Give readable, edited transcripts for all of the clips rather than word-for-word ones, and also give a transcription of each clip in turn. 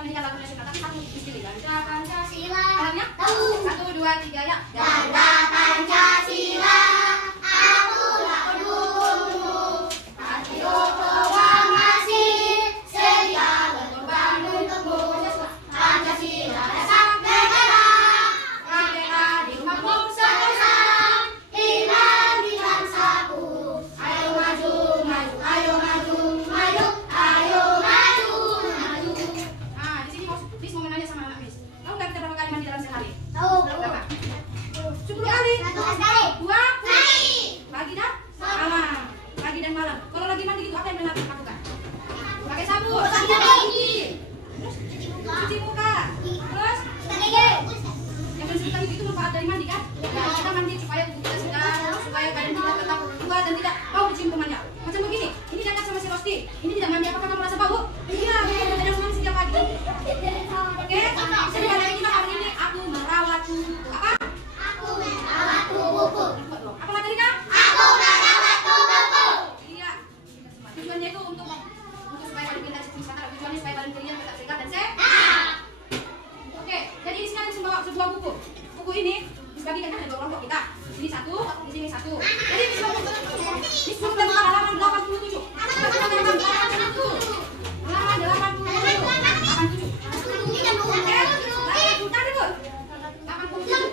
kita menyanyikan lagu nasional, tapi satu istilah. Ganda Pancasila. Alamnya? Tahu. 1, 2, 3 ya. Ganda Pancasila, akulah pendukungmu. Patriot masih setia berkorban untukmu. Pancasila dasar negara, merdeka di makmur sempurna, iman di bangsaku. Ayo maju, maju, ayo maju, maju, ayo maju, maju. Ah, di sini Miss mau nanya sama anak Miss. Tahu nggak kita berapa kali mandi dalam sehari? Tahu. Berapa? 10 kali. 11 kali. 2 Kali. pagi dan malam. Pagi dan malam. Kalau lagi mandi gitu apa yang benar lakukan? Pakai sabun. Terus cuci muka. Terus yang paling sekali itu manfaat dari mandi kan? Ya, kita mandi supaya tubuh kita segar, supaya badan kita tetap kuat dan tidak bau dicium temannya. Macam begini. Ini jangan sama si Rosti. Ini tidak mandi, apakah kamu merasa bau? Iya, kita tidak mandi setiap pagi. Oke? Jadi pada ini hari ini aku merawat tubuh. Apa? Aku merawat tubuhku. Apa materi kak? Aku merawat tubuhku. Iya. Tujuannya itu untuk supaya badan kita sehat. Tujuannya supaya badan kalian tetap sehat dan sehat. Oke, jadi di sini ada sebuah buku. Buku ini dibagikan ada 2 kelompok kita. Di sini 1, di sini 1. Jadi di sebuah buku disebutkan halaman 87. Halaman 87. Oke, putar dulu. 87.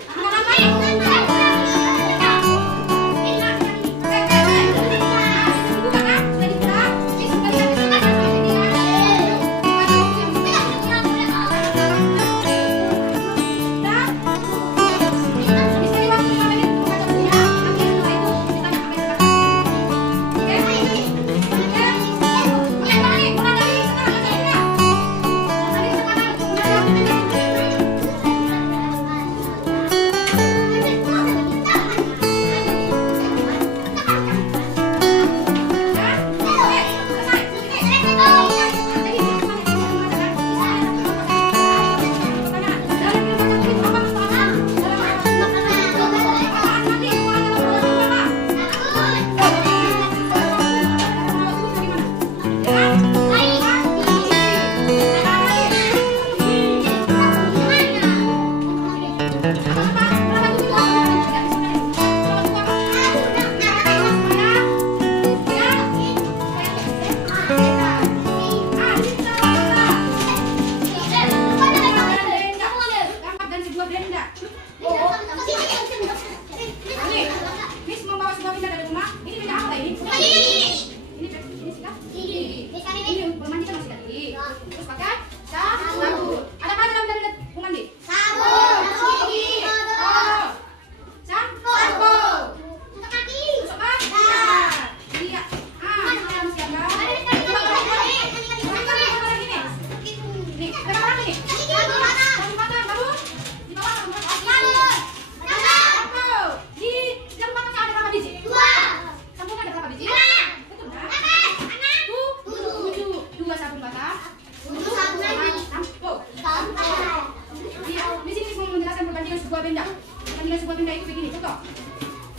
Perbandingan sebuah benda itu begini, contoh.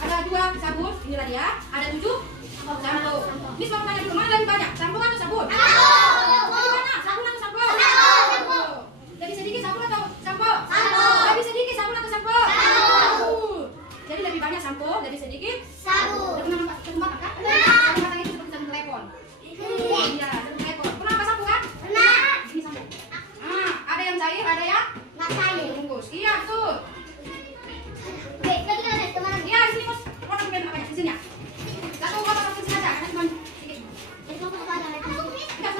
Ada 2 sabun, inilah dia. Ada 7 sampo. Miss mau tanya dulu, mana lebih banyak? Sampo atau sabun? Lebih banyak, sabun atau sampo? Sampo. Lebih sedikit sabun atau sampo? Sampo. Lebih sedikit sabun atau sampo? Sampo. Jadi lebih banyak sampo, lebih sedikit sabun. Pernah tempat kan? Tempat itu seperti satu telepon. Iya, satu telepon. Pernah apa sampo kan? Pernah. Ini sampo. Ah, ada yang cair, ada yang Nggak cair. bungkus. Iya, betul. Tadi kan ada teman. Iya, di sini Mas. Warna pemain apa ya? Di sini ya. Satu kotak satu sini aja, karena cuma sedikit. Jadi kamu apa ada? Enggak,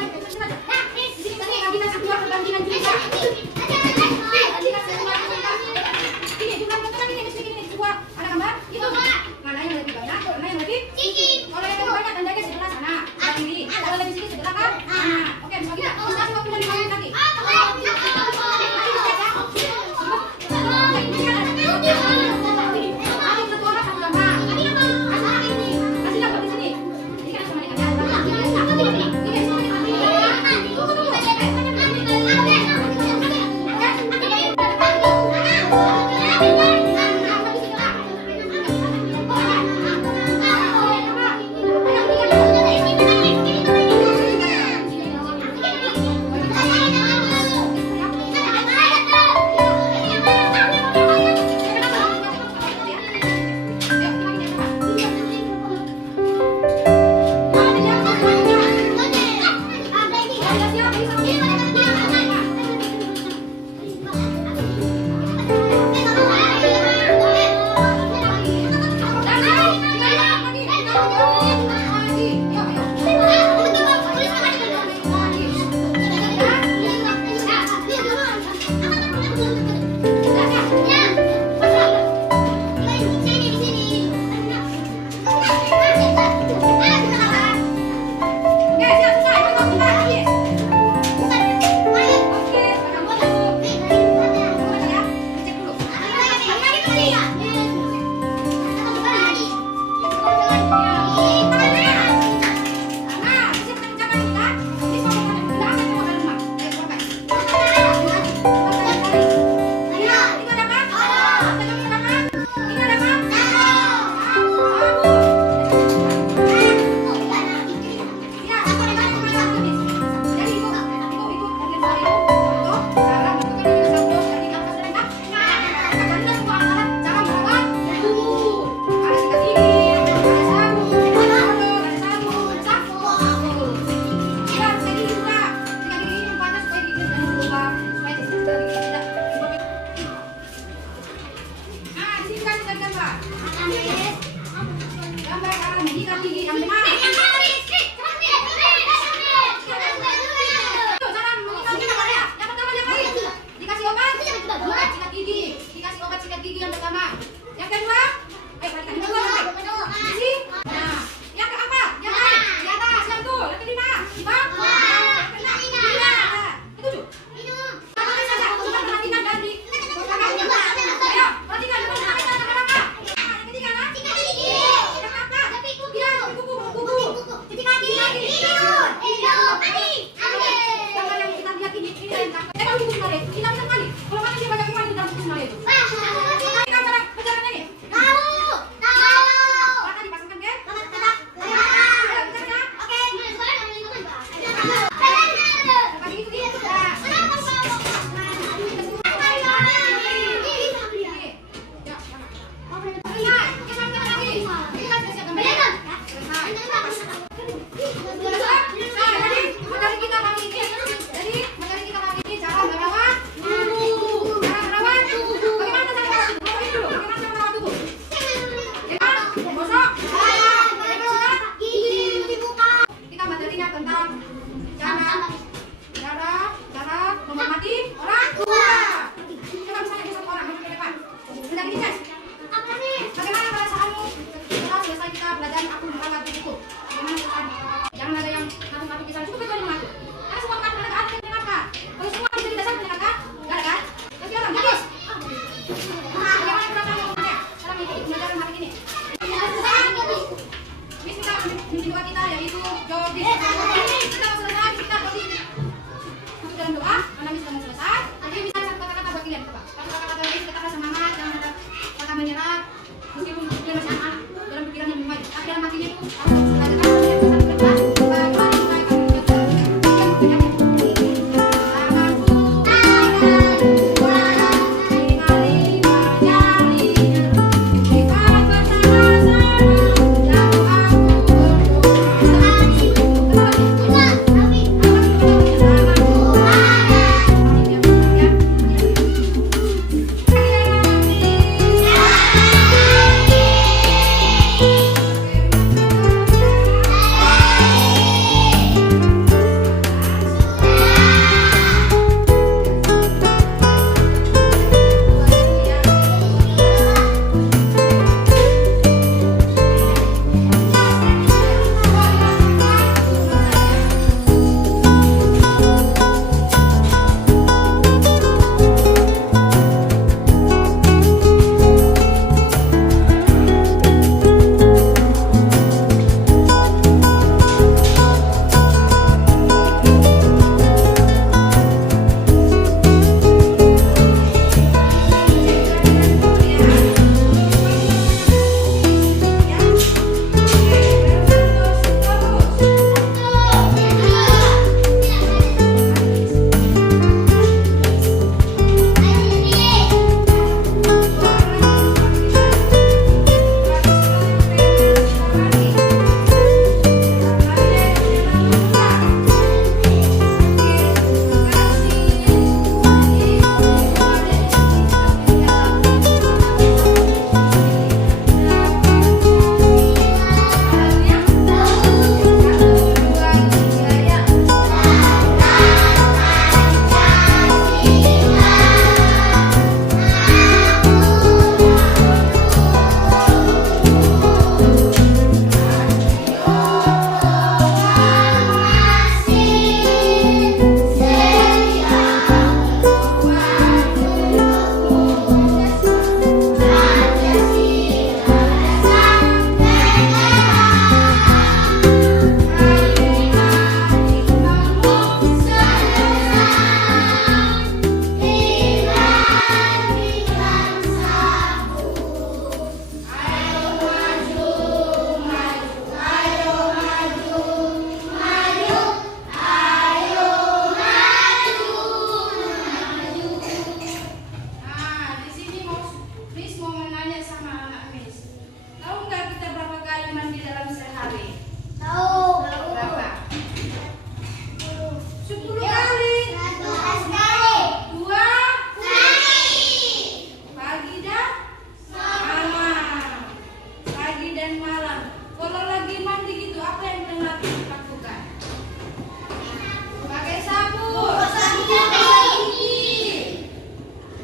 10 kali. 12 kali. 2 pagi dan malam. Pagi dan malam. Kalau lagi mandi gitu, apa yang pernah lakukan? Pakai sabun.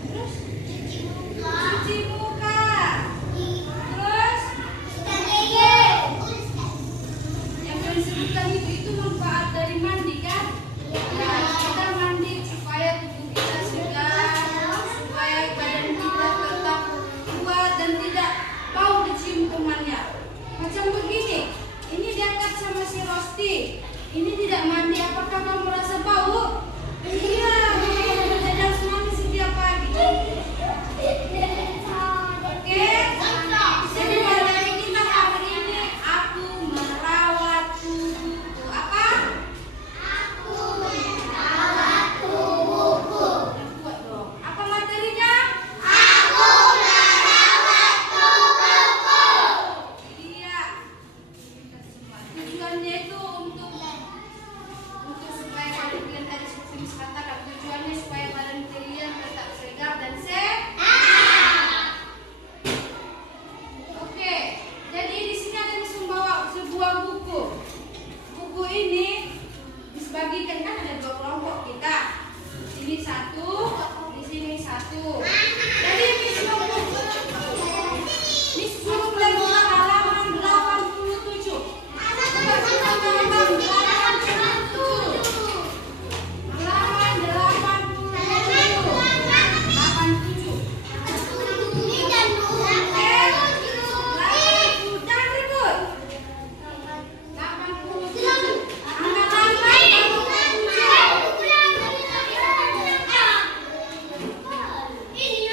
Terus cuci muka. Terus yang kalian sebutkan itu manfaat dari mandi kan? Ya, kita mandi supaya tubuh kita segar, supaya badan kita tetap kuat dan tidak bau dicium temannya. Macam begini, ini diangkat sama si Rosti. Ini tidak mandi, apakah kamu merasa bau? Iya, kita harus mandi setiap pagi. Oke? Jadi materi kita hari ini, aku merawat tubuhku. Apa? Buat dong. Apa materinya? Iya. Tujuannya itu untuk supaya kalian tadi seperti Miss katakan, tujuannya supaya badan kalian tetap segar dan sehat. Oke, jadi di sini ada Miss membawa sebuah buku. Buku ini Miss bagikan, kan ada 2 kelompok kita. Di sini 1, di sini 1. Jadi Miss suruh mulai buka halaman 87. Buka halaman 87. Halaman 87. Jangan ribut. 87. Angkat tangan. 87.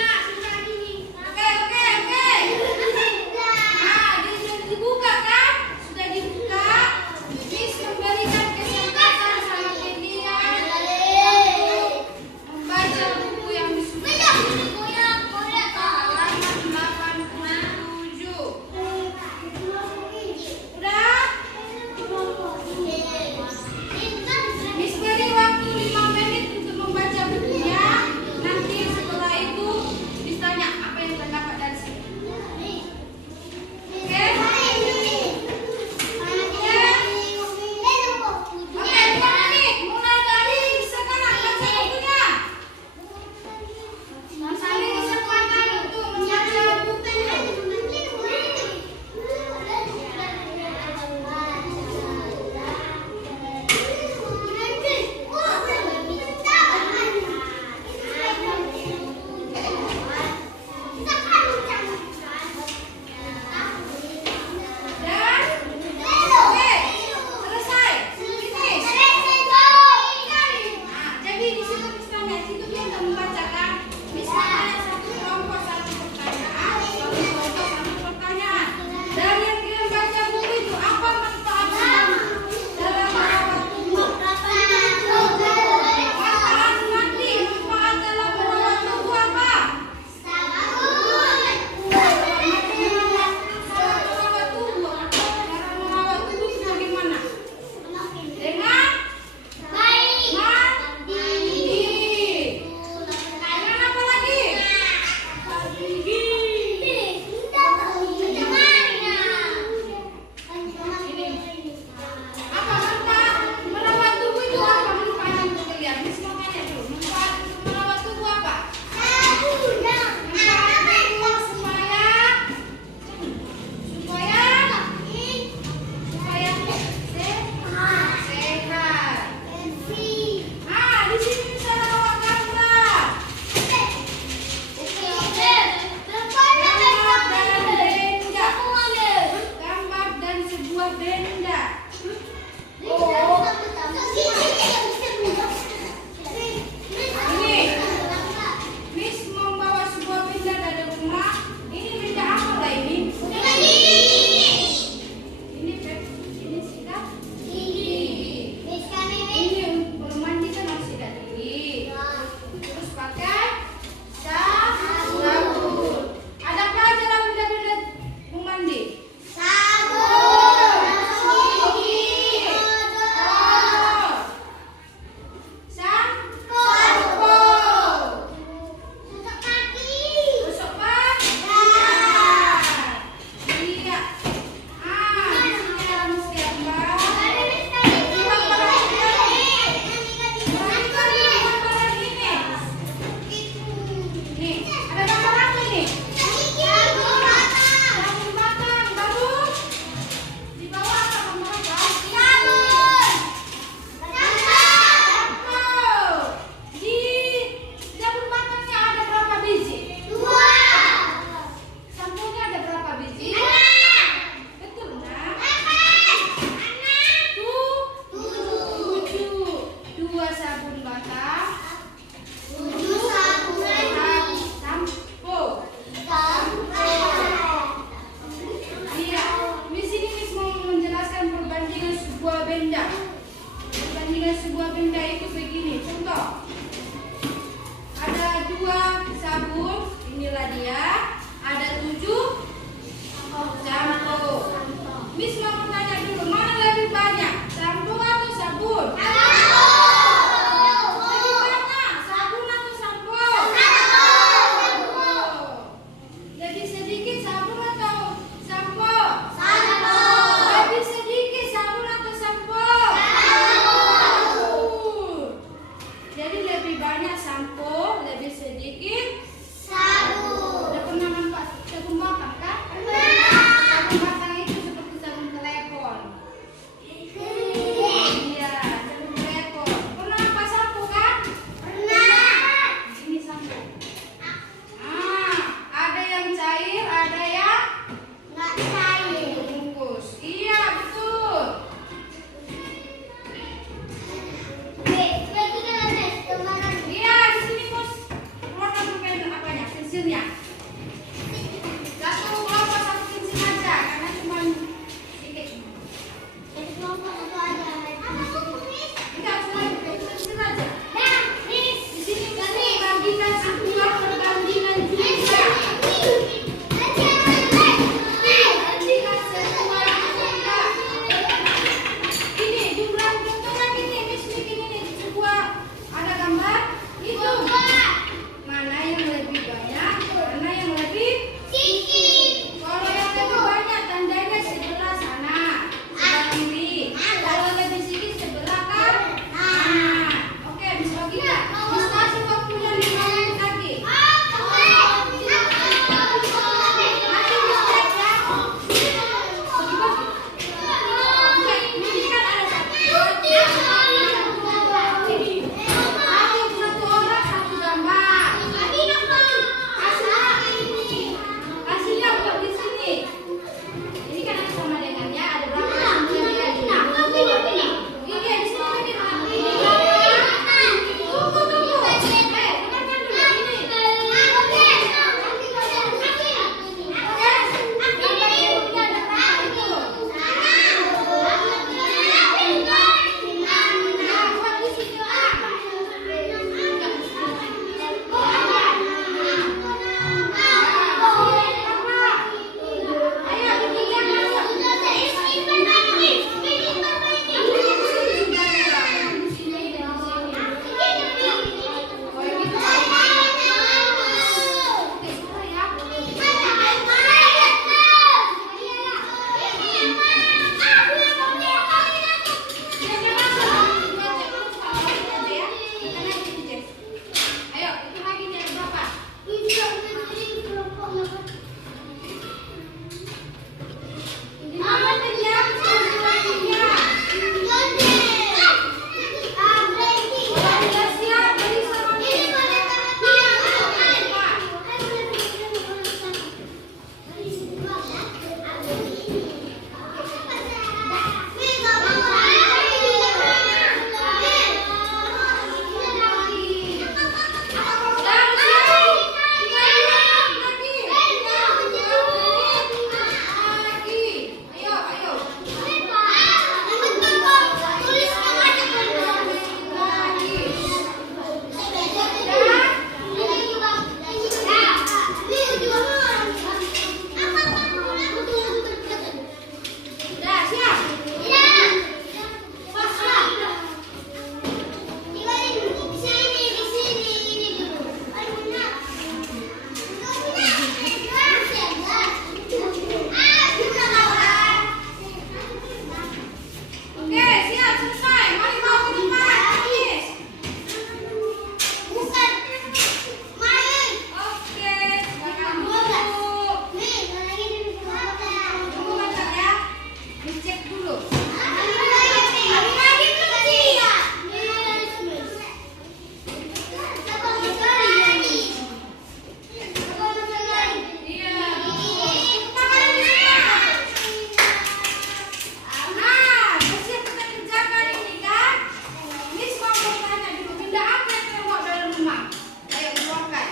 benda apa yang kamu bawa dalam rumah? Ayo keluarkan.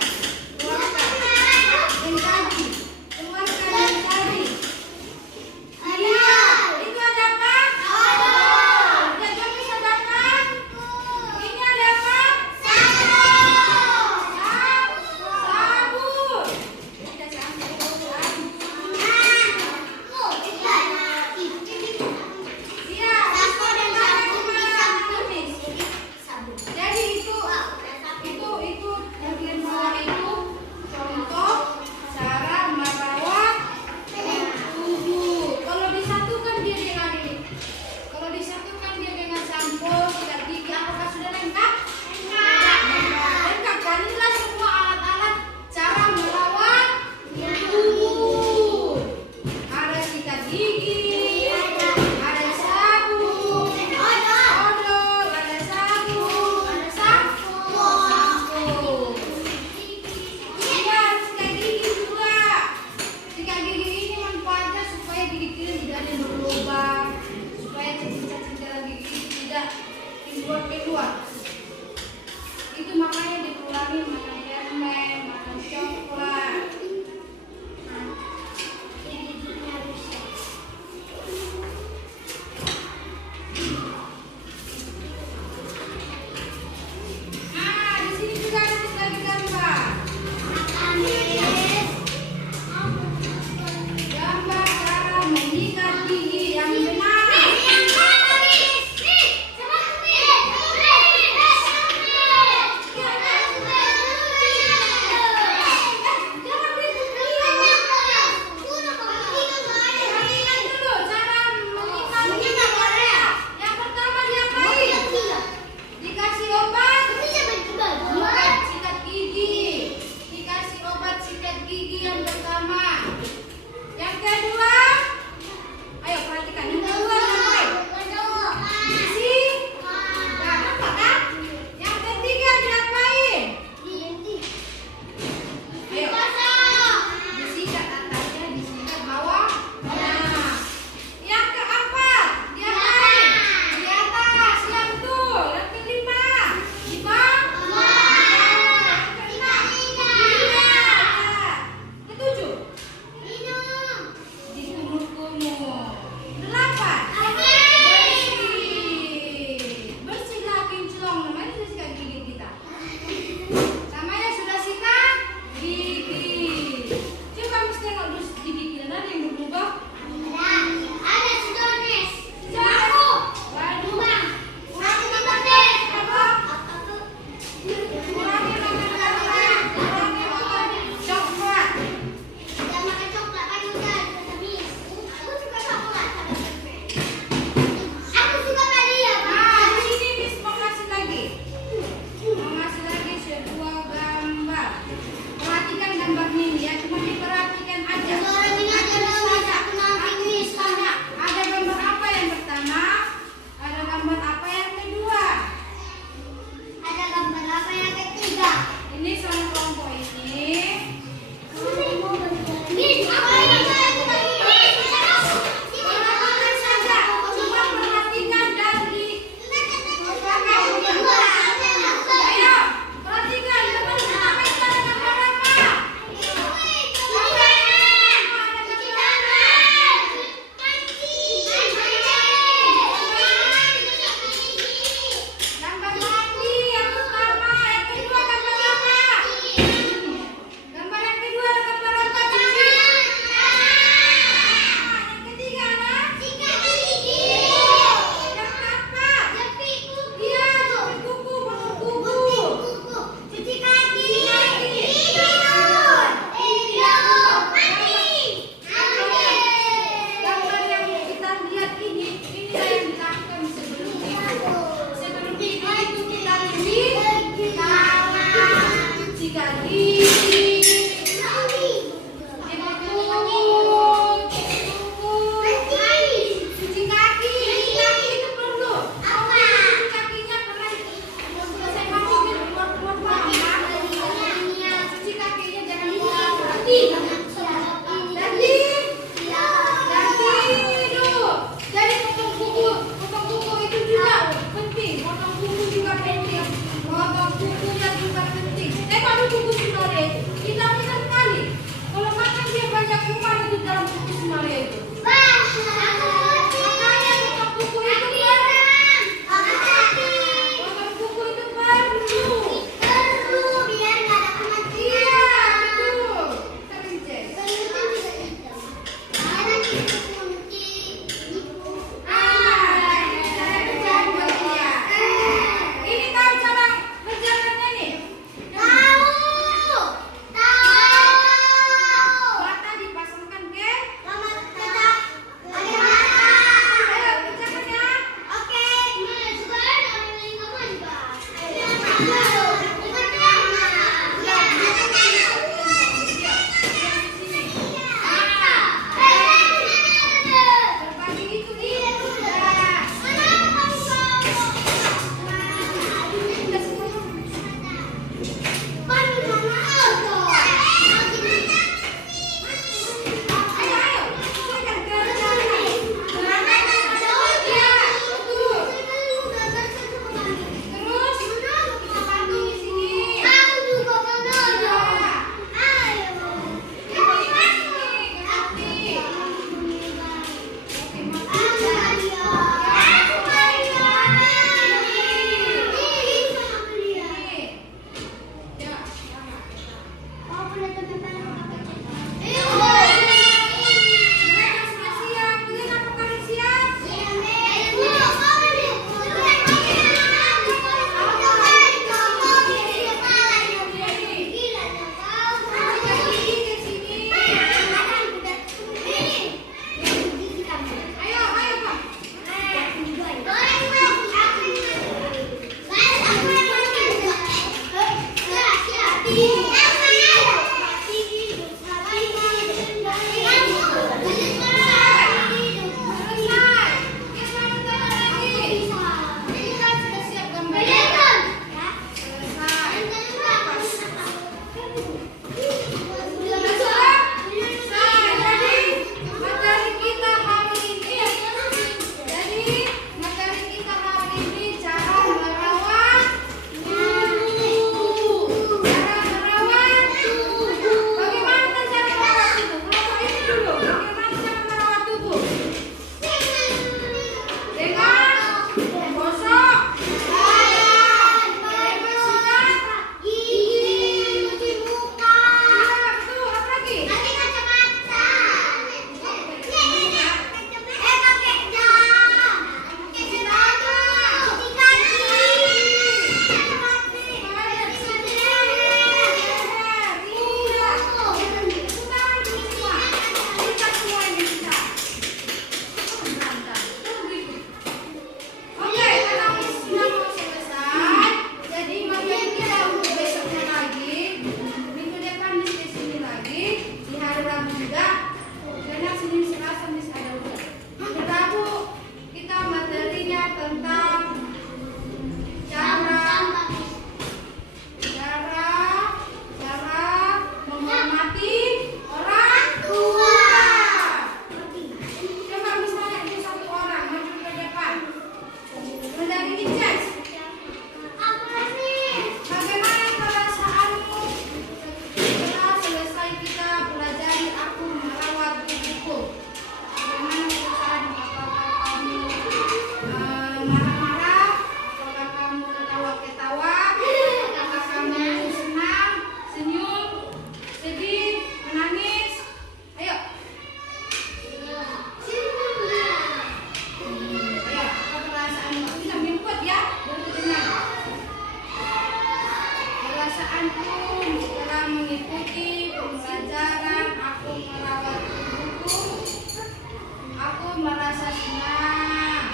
Keluarkan. Yang tadi. Keluarkan yang tadi. Iya. Itu ada apa? Lihat tulis ada apa? Ini ada apa? Sabun. Kita sabun. Iya. Jadi itu yang kalian bawa itu contoh cara merawat tubuh. Kalau disatukan dia dengan ini. Kalau disatukan dia dengan sampo, sikat gigi, apakah sudah lengkap? Lengkap kan? Inilah semua alat-alat cara merawat tubuh. Ada sikat gigi, ada sabun, odol, ada sabun, ada sampo. Iya, sikat gigi juga. Sikat gigi ini manfaatnya supaya gigi kita tidak ada yang berlubang, supaya cacing-cacing dalam gigi tidak keluar. Itu makanya dikurangi makan permen, makan coklat. Nah, di sini juga ada lagi gambar. Gambar cara menyikat gigi yang benar. Jangan berhenti dulu. Perhatikan dulu cara menyikat gigi. Yang pertama diapain? Dikasih obat. Obat sikat gigi. Dikasih obat sikat gigi yang pertama. Yang kedua, ayo perhatikan. Yang kedua ngapain? Isi. Nah, nampak kan? Yang ketiga diapain? Ayo. Disikat atasnya, disikat bawah. Nah, yang keempat diapain? Di atas. Yang tuh. Yang kelima. Di bawah. Yang keenam. Iya. Ketujuh. Dikumur-kumur. 8. Bersihlah kinclong. Namanya sudah sikat gigi kita. Namanya sudah sikat gigi. Coba Miss tengok dulu gigi kita. Ada yang berubah? Waduh. Kurangi makan apa? Kurangi makan apa? Kurangi makan coklat. Nah, di sini Miss mau kasih lagi. Mau ngasih lagi sebuah gambar. Perhatikan gambar ini ya, cuma diperhatikan aja. Ada gambar apa yang pertama? Ada gambar apa yang kedua? Ini sama kelompok ini. Perhatikan saja, cuma perhatikan dan di ayo, perhatikan gambar pertama itu ada gambar apa? Gambar mandi yang pertama, yang kedua gambar apa? Gambar yang kedua ada gambar apa? perasaanku setelah mengikuti pembelajaran. Aku merawat tubuhku. Aku merasa senang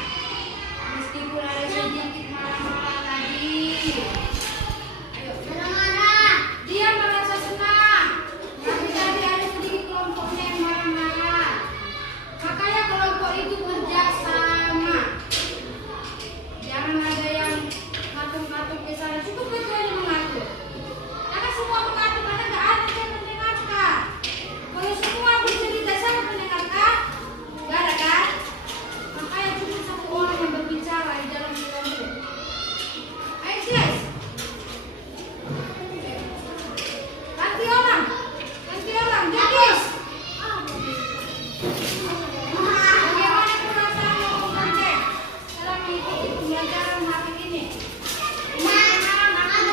meskipun ada sedikit marah-marah tadi. Ayo. Dia merasa senang, tapi tadi ada sedikit kelompoknya yang marah-marah. Makanya kelompok itu kerjasama. Jangan ada yang ngatur-ngatur ke sana. Cukup ketuanya mengatur. Karena semua mengatur, karena nggak ada yang mendengarkan. Kalau semua bercerita sama mendengarkan, nggak ada kan? Makanya cukup satu orang yang berbicara di dalam kelompok. Ayo guys. Ganti orang. Jadis. Bagaimana perasaanmu, Om Bante, setelah mengikuti pembelajaran hari ini? Sekarang aku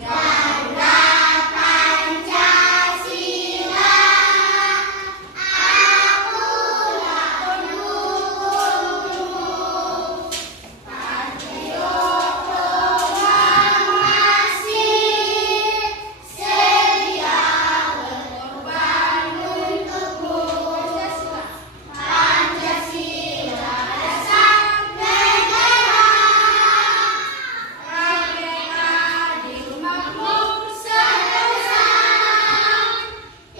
Ganda Pancasila, akulah pendukungmu. Patriot proklamasi, sedia berkorban untukmu. Pancasila dasar negara, merdeka di makmur sentosa,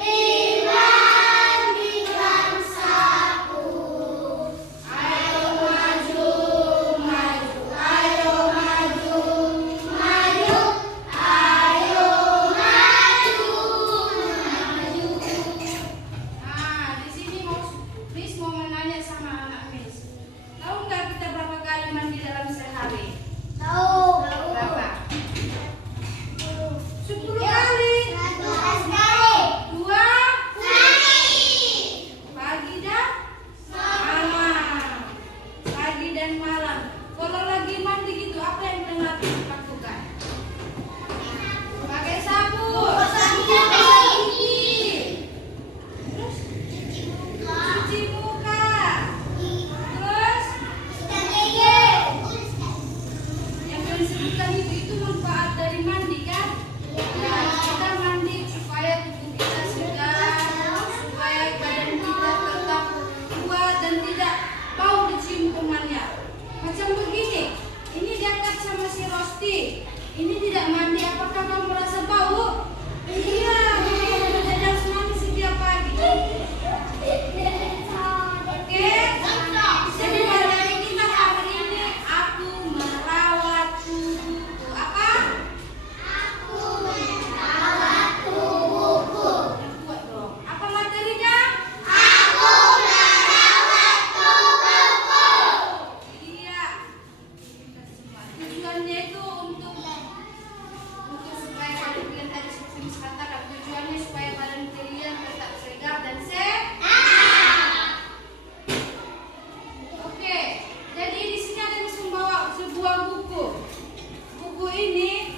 iman di bangsaku. Ayo maju, maju, ayo maju, maju, ayo maju, maju. Nah, di sini Miss mau menanya sama anak Miss. Tahu nggak kita berapa kali mandi dalam sehari? Tahu. Berapa? 10 kali. 11 kali. 2 Sekali. pagi dan malam. Pagi dan malam. Kalau lagi mandi gitu, apa yang pernah lakukan? Pakai sabun. Gosok gigi. Terus Cuci muka. cuci muka. Terus Sikat gigi. yang kalian sebutkan itu manfaat dari mandi kan? Ya, kita mandi supaya tubuh kita segar, supaya badan kita tetap kuat dan tidak bau dicium kumannya. Macam begini, ini diangkat sama si Rosti. Ini tidak mandi, apakah kamu merasa bau? Iya, jadi harus mandi setiap pagi. Oke? Jadi materi kita hari ini, aku merawat tubuhku. Apa? Aku merawat tubuhku. Yang kuat dong. Apa materinya? Aku merawat tubuhku. Iya. Tujuannya itu untuk supaya badan kalian tadi seperti Miss katakan, tujuannya supaya badan kalian tetap segar dan sehat. Oke, jadi di sini ada Miss membawa sebuah buku. Buku ini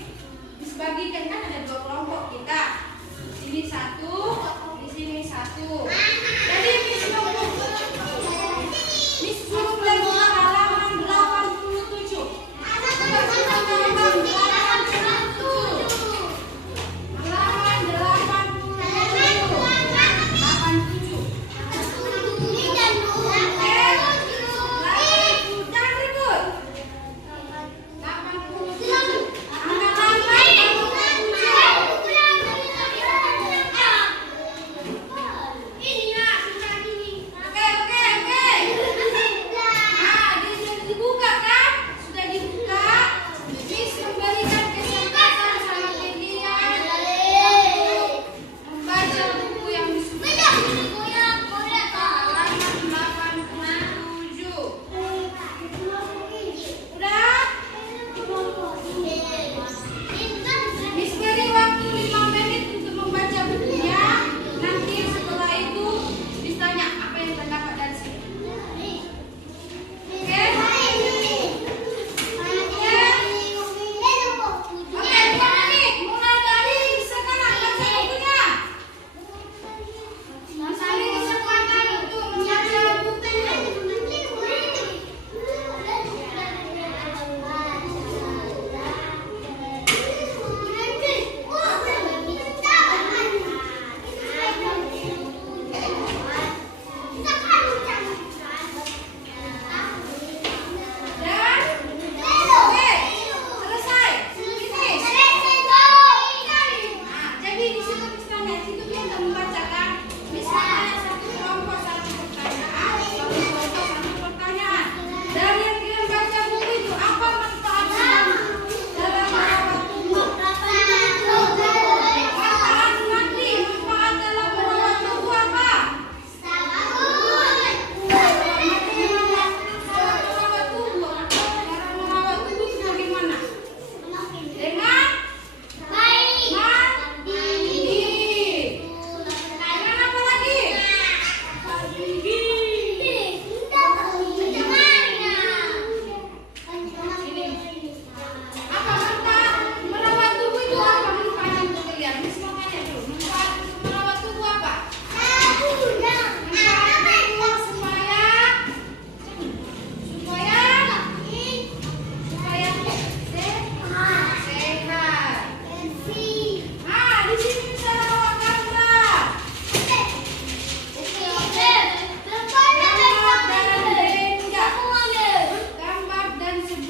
dibagikan kan ada 2 kelompok kita. Di sini 1, di sini 1. Jadi Miss suruh kalian buka halaman 87. Halaman 87. Jangan ribut. 87. Angkat tangan 87.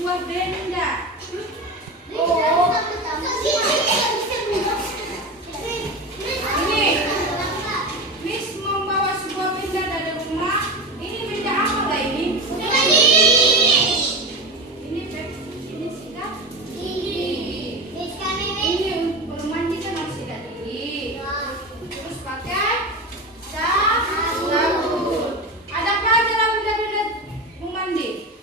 sebuah benda. Ini, Miss membawa sebuah benda dari rumah. Ini benda apa Kak ini? Ini sikat gigi. Ini untuk memandikan harus sikat gigi. Terus pakai sabun. Ada apa aja lah benda-benda memandi?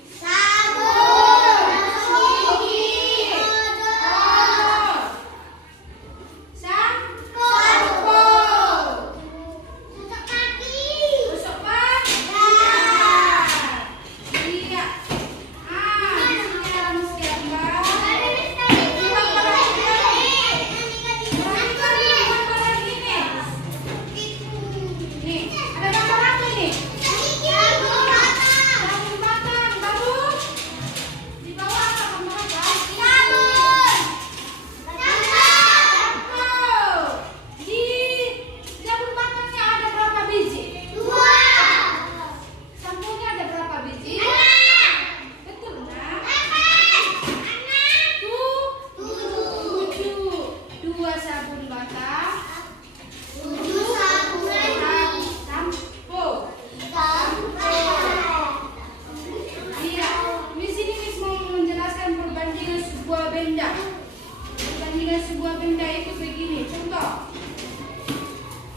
Perbandingan sebuah benda itu begini. Contoh,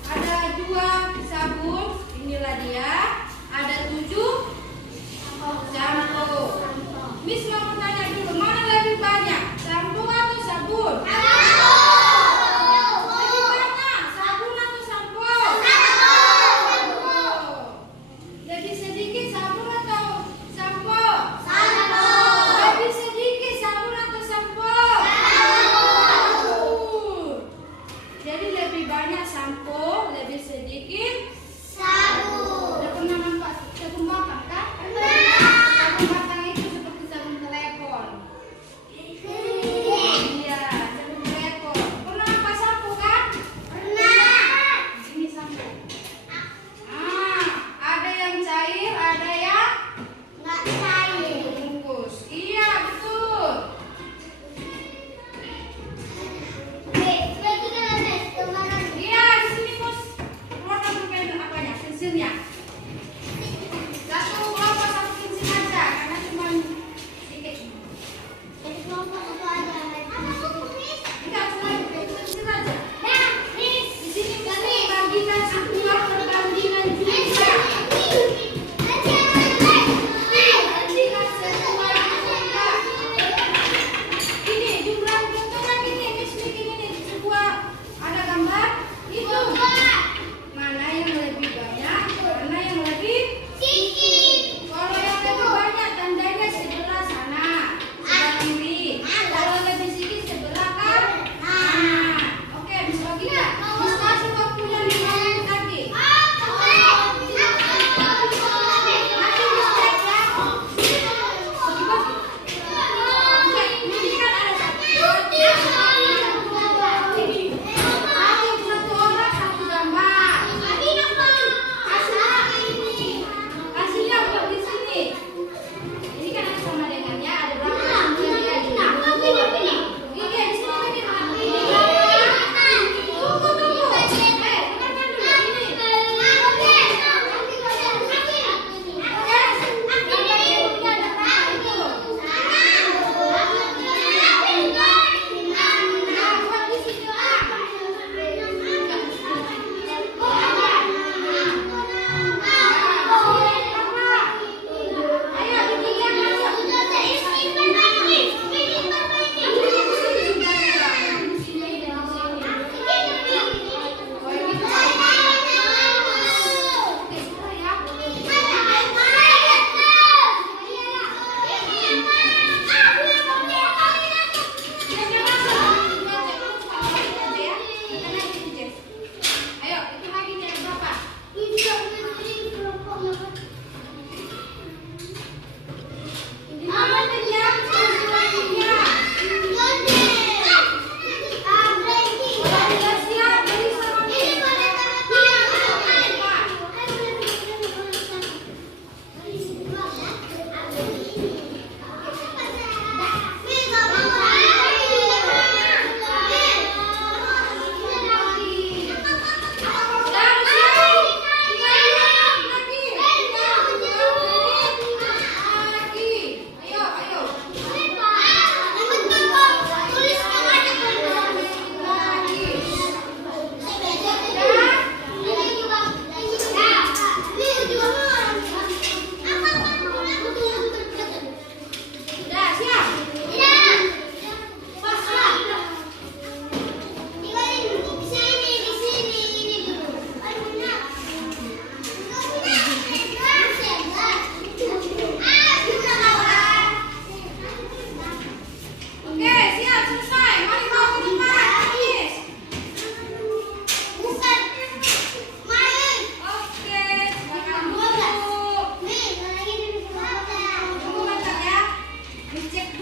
ada 2 sabun, inilah dia. Ada 7 sampo. Miss mau tanya dulu, mana lebih banyak, sampo atau sabun? Lebih banyak, sabun atau sampo? Lebih sedikit sabun atau sampo? Lebih sedikit sabun atau sampo? Jadi lebih banyak sampo, lebih sedikit sabun.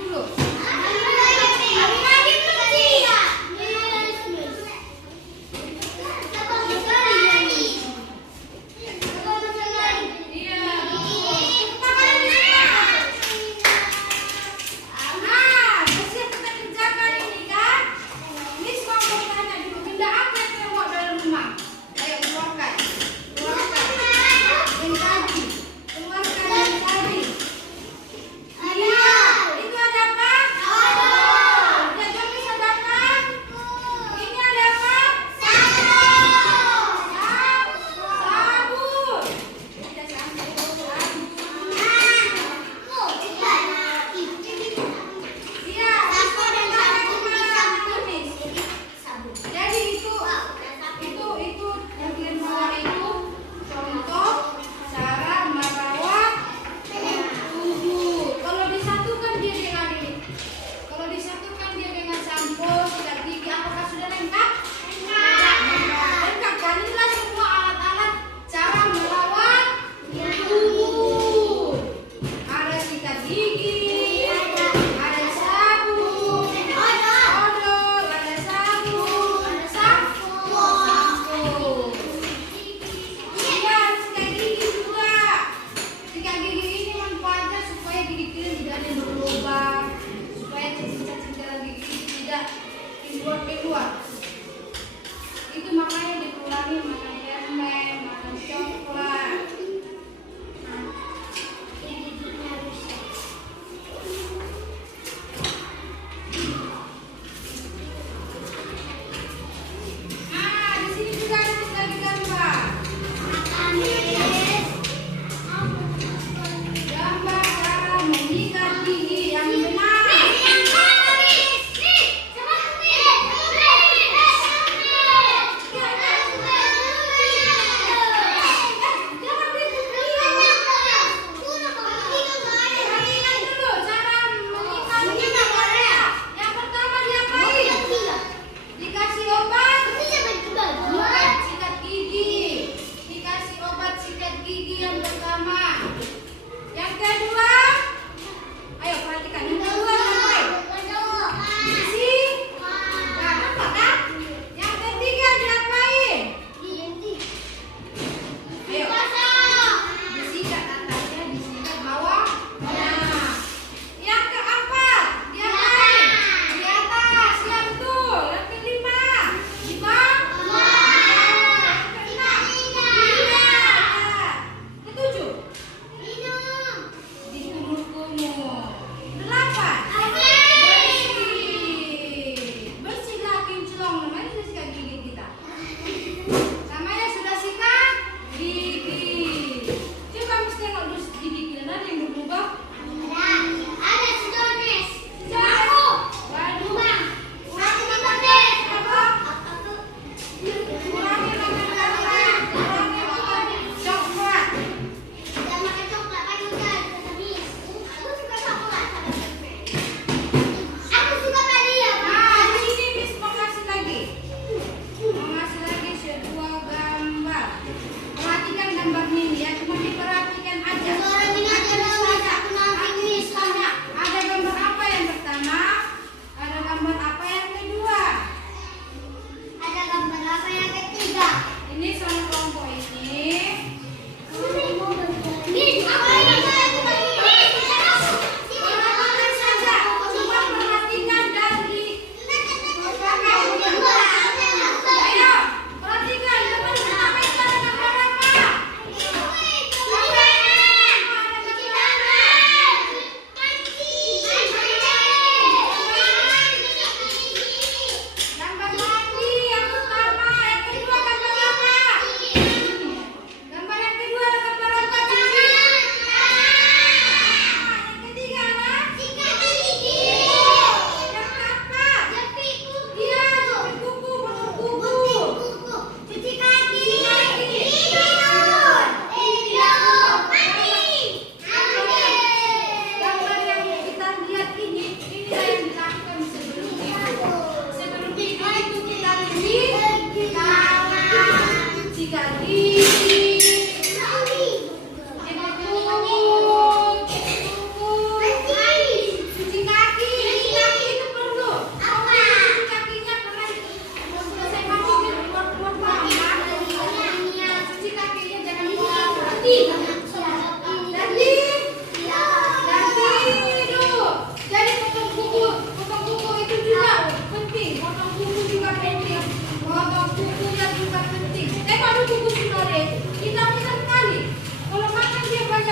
dulu. Iya. Nah, bersiap kita kerjakan ini kan. Ini semua mau tanya dulu. Benda apa yang terbawa dalam rumah? Ayo keluarkan. Keluarkan. Yang tadi. Keluarkan yang tadi. Iya. Itu ada apa?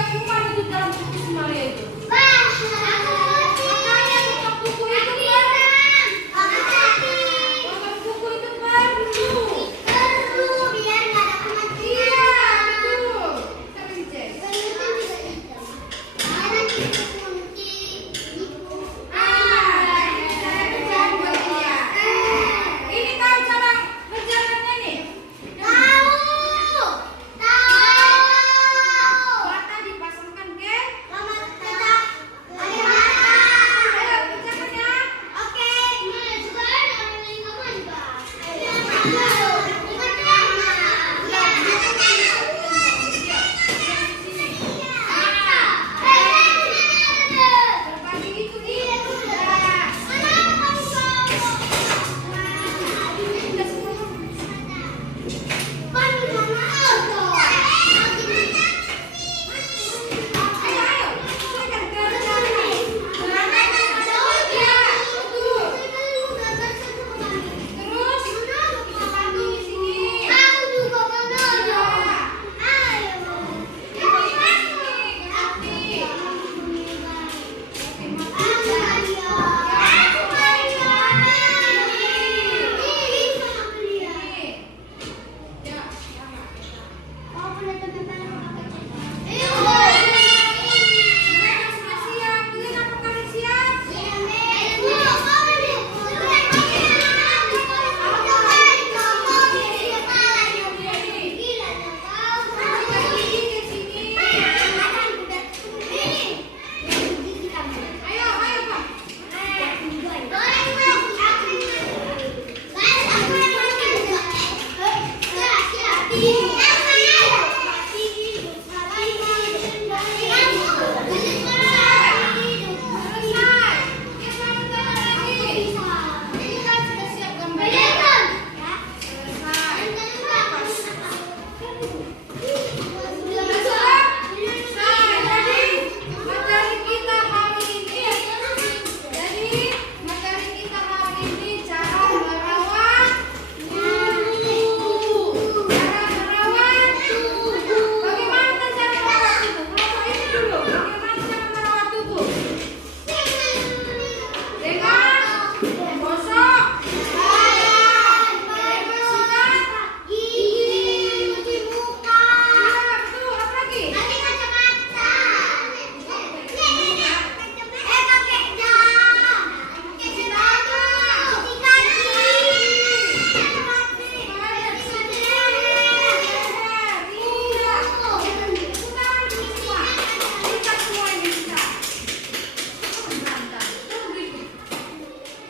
semua itu dalam buku semuanya itu. Makanya buka buku itu baru. Buka buku itu baru. Iya, betul. Keren, Cek. Ini tahu cara berjalannya nih. Mata dipasangkan ke. Ayo kerjakan ya. Berbagi itu dia sudah. Ayo, silakan kerjakan. Terus kita bantu di sini. Mereka sudah siap. Kalian apakah siap? Ayo, Pak. Selesai. Ya, sebentar lagi. Ini kan sudah siap gambarnya. Selesai. Selesai. Jadi materi kita hari ini cara merawat tubuh. Bagaimana cara merawat tubuh? Kelompok ini dulu. Bagaimana cara merawat tubuh? Dengan gosok, sikat, betul. Apa lagi?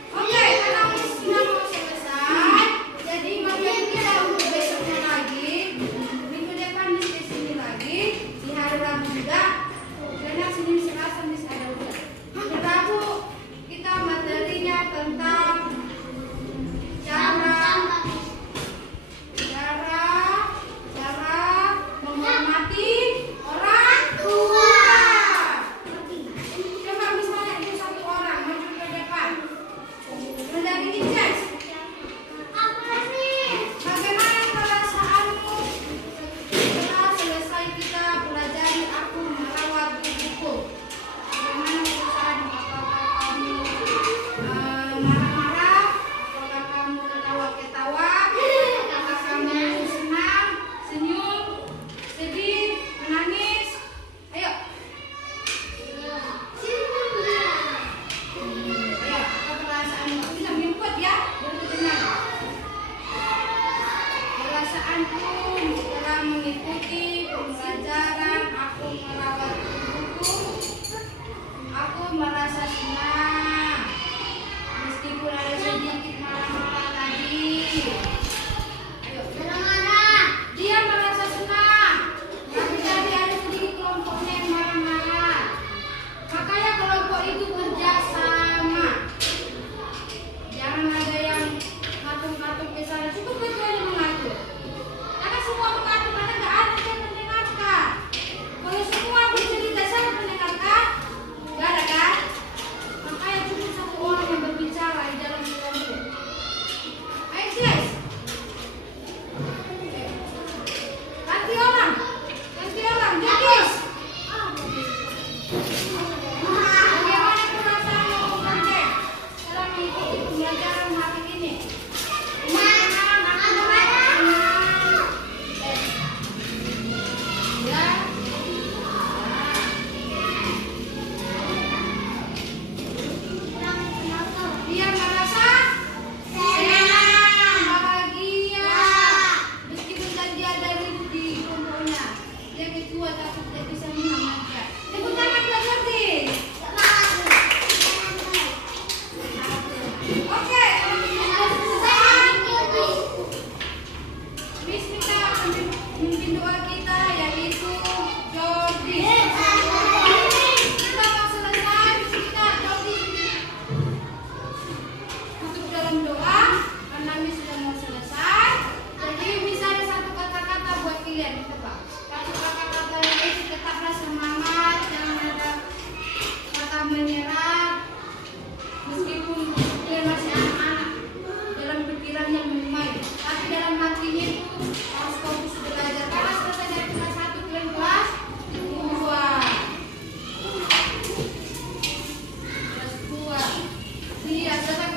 Oke, karena sudah mau selesai, jadi materi kita untuk besoknya lagi, minggu depan di sini lagi, di hari Rabu juga, karena Senin, Selasa, Kamis ada ujian. Hari Rabu kita materinya tentang cara menghormati orang tua. Coba misalnya itu satu orang maju ke depan. Menjadi Inces, bagaimana perasaanmu setelah selesai kita pelajari aku merawat tubuhku? Bagaimana perasaanmu? Apakah kamu marah-marah? Apakah kamu ketawa-ketawa? Apakah kamu senang, senyum, sedih, menangis? Ayo. Ya, apa perasaanmu? Bisa input ya, baru dengar. Perasaanku setelah mengikuti pembelajaran aku merawat tubuhku, aku merasa senang. Meskipun ada sedikit marah-marah tadi. Ayo. Dia merasa senang. Tapi tadi ada sedikit kelompoknya yang marah-marah. Makanya kelompok itu kerjasama. Jangan ada yang ngatur-ngatur ke sana. Cukup betul yang mengatur. Karena semua mengatur, karena nggak ada yang mendengarkan. Kalau semua bercerita sama mendengarkan, nggak ada kan? Iya, selesai